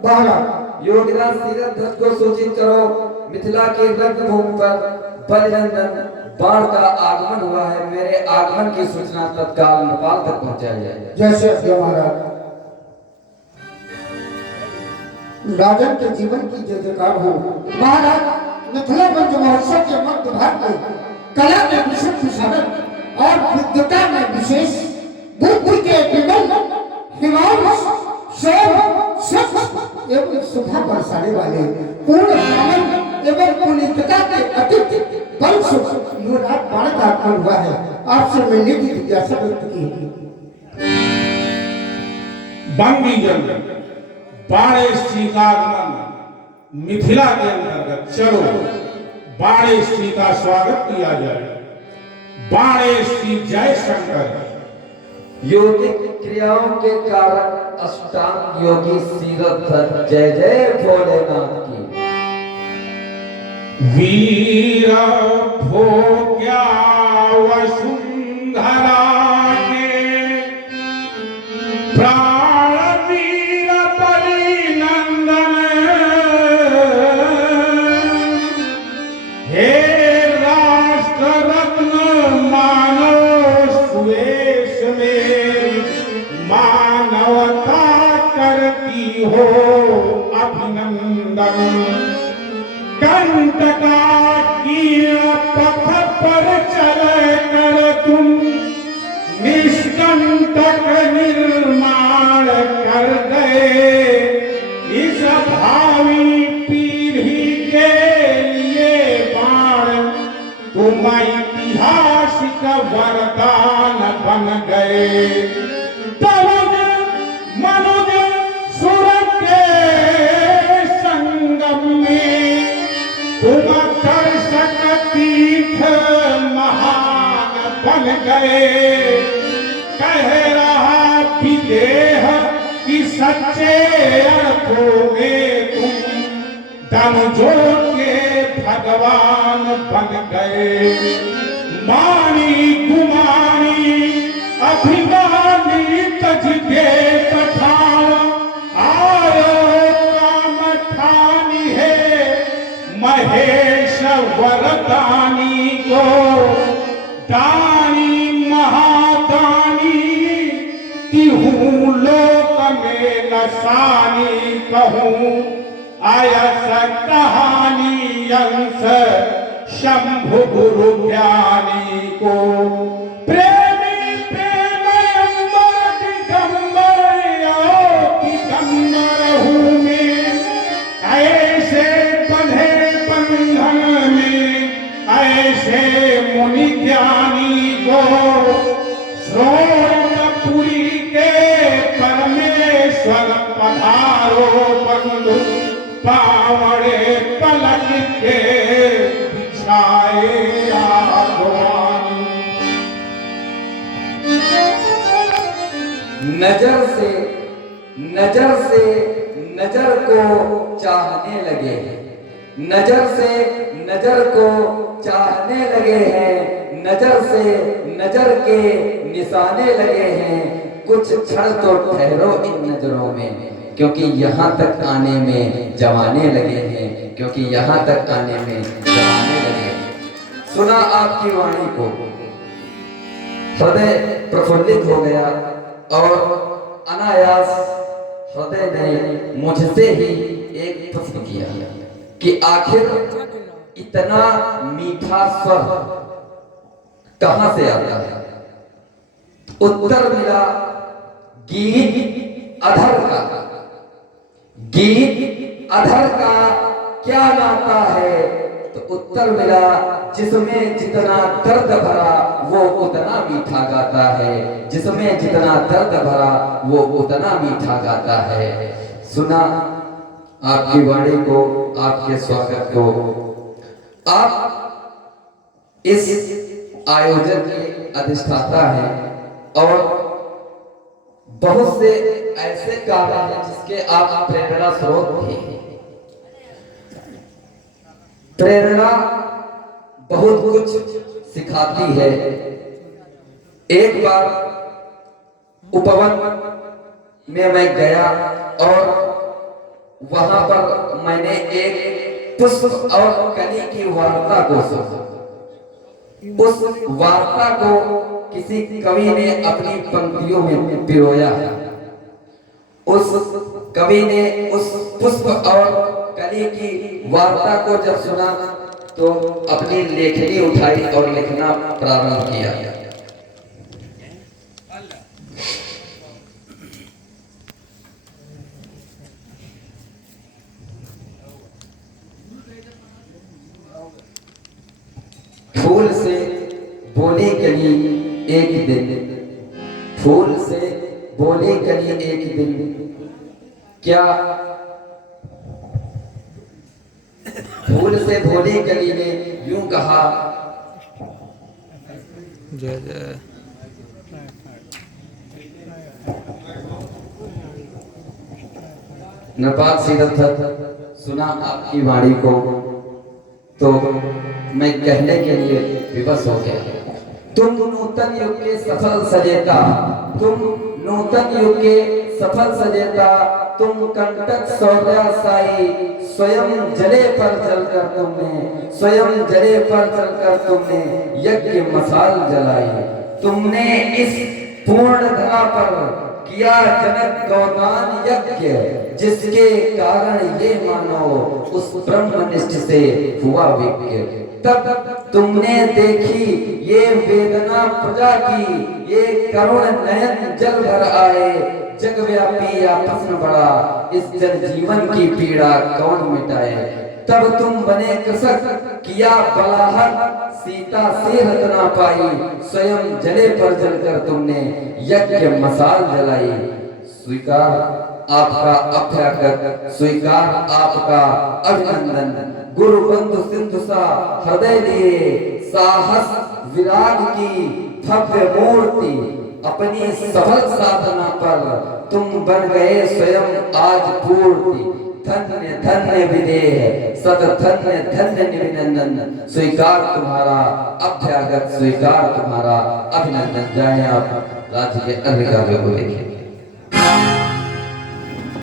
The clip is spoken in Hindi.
योगीराज सीरत ध्वज को सूचित करो। मिथिला की रणभूमि पर बलिनंदन बाण का आगमन हुआ है। मेरे आगमन की सूचना तत्काल नेपाल तक पहुंचाई जाए। जैसे महाराज राजन के जीवन की जय जयकार हो। महाराज मिथिला गंज महोत्सव के मध्य भाग में कला में विशुद्ध साधन और विद्वता में विशेष बुद्धि के विमल हिमालय एवं सुधा बरसाने वाले पूर्ण आनंद एवं पुनीतता के अतिथि बल सुख युवराज बाण का आगमन हुआ है। आपसे मिलने की जिज्ञासा व्यक्त की है। बंगी जन बाणेश्वरी का आगमन मिथिला के अंतर्गत, चलो बाणेश्वरी का स्वागत किया जाए। बाणेश्वरी जय शंकर। योगिक क्रियाओं के कारण अष्टांग योगी सीरत ध्वज जय जय भोलेनाथ की। वीर भोग्या वसुंधरा के प्राण वीर परिनंदन, हे राष्ट्र रत्न मानव सुवेश में मानवता करती हो अभिनंदन। कंटका की पथ पर चल कर तुम निष्कंटक निर्माण कर गए। इस भावी पीढ़ी के लिए बाण तुम ऐतिहासिक वरदान बन गए। तनुज मनुज सुर के संगम में तुम दर्शक तीर्थ महान बन गए। कह रहा विदेह कि सच्चे अर्थों में तुम तनुजों के भगवान बन गए। मानी कुमारी अभिमानी तज के पठान आयो काम ठानी है महेश वरदानी को। दानी महादानी तिहूँ लोक में नशानी कहूँ। आयस कहानी अंश शंभु गुरु ज्ञानी को। प्रेमी प्रेम अंबर दिगंबर दिगंबर हूँ मैं। ऐसे बंधे बंधन में ऐसे मुनि ज्ञानी को। श्रोणपुरी के परमेश्वर पधारो बंधु पावड़े पलक के बिछाए आगवानी। नजर से नजर को चाहने लगे हैं। नजर से नजर को चाहने लगे हैं। नजर से नजर के निशाने लगे हैं। कुछ क्षण तो ठहरो इन नजरों में, क्योंकि यहाँ तक आने में जमाने लगे हैं। क्योंकि यहाँ तक आने में जमाने लगे हैं। सुना आपकी वाणी को हृदय प्रफुल्लित हो गया और अनायास हृदय ने मुझसे ही एक प्रश्न किया कि आखिर इतना मीठा स्वर कहां से आता है। उत्तर मिला गीत अधर का। गीत अधर का क्या नाता है? तो उत्तर मिला जिसमें जितना दर्द भरा वो उतना मीठा गाता है। जिसमें जितना दर्द भरा वो उतना मीठा गाता है। सुना आपकी वाणी को, आपके स्वागत को। आप इस आयोजन के अधिष्ठाता हैं और बहुत से ऐसे कार्य हैं जिसके आप प्रेरणा स्रोत थे। प्रेरणा बहुत कुछ सिखाती है। एक बार उपवन में मैं गया और वहां पर मैंने एक पुष्प और कली की वार्ता को सुना। उस वार्ता को किसी कवि ने अपनी पंक्तियों में पिरोया। उस कवि ने उस पुष्प और कली की वार्ता को जब सुना तो अपनी लेखनी उठाई और लिखना प्रारंभ किया। फूल से बोली कली एक दिन, फूल से बोली कली एक दिन, क्या फूल से बोली कली ने यूं कहा, जय जय नृपाल सिद्धथ सुना आपकी वाणी को तो मैं कहने के लिए विवश हो गया। तुम नूतन युग के सफल सजेता, तुम नूतन युग के सफल सजेता, तुम कंटक सौर्यासाई, स्वयं जले पर जलकर तुमने, स्वयं जले पर जलकर तुमने यज्ञ मसाल जलाई। तुमने इस पूर्ण धरा पर किया जनक गौदान यज्ञ, जिसके कारण ये मानो उस ब्रह्मनिष्ठ से हुआ विज्ञ। तब तुमने देखी ये वेदना प्रजा की, ये करुण नयन जल भर आए, जगव्यापी या प्रश्न बड़ा, इस जन जीवन की पीड़ा कौन मिटाए। तब तुम बने कृषक, किया बलाहट, सीता से हत ना पाई, स्वयं जले पर जलकर तुमने यज्ञ मसाल जलाई। स्वीकार आपका अभ्यागत, स्वीकार आपका अभिनंदन, गुरु बंधु सिंधु सा हृदय लिए, साहस विराग की भव्य मूर्ति, अपनी सफल साधना पर तुम बन गए स्वयं आज पूर्ति। धन्य धन्य विदेह, सत धन्य धन्य निविनंदन, स्वीकार तुम्हारा अभ्यागत, स्वीकार तुम्हारा अभिनंदन। जाए आप राज्य के अन्य कार्यों को देखिए।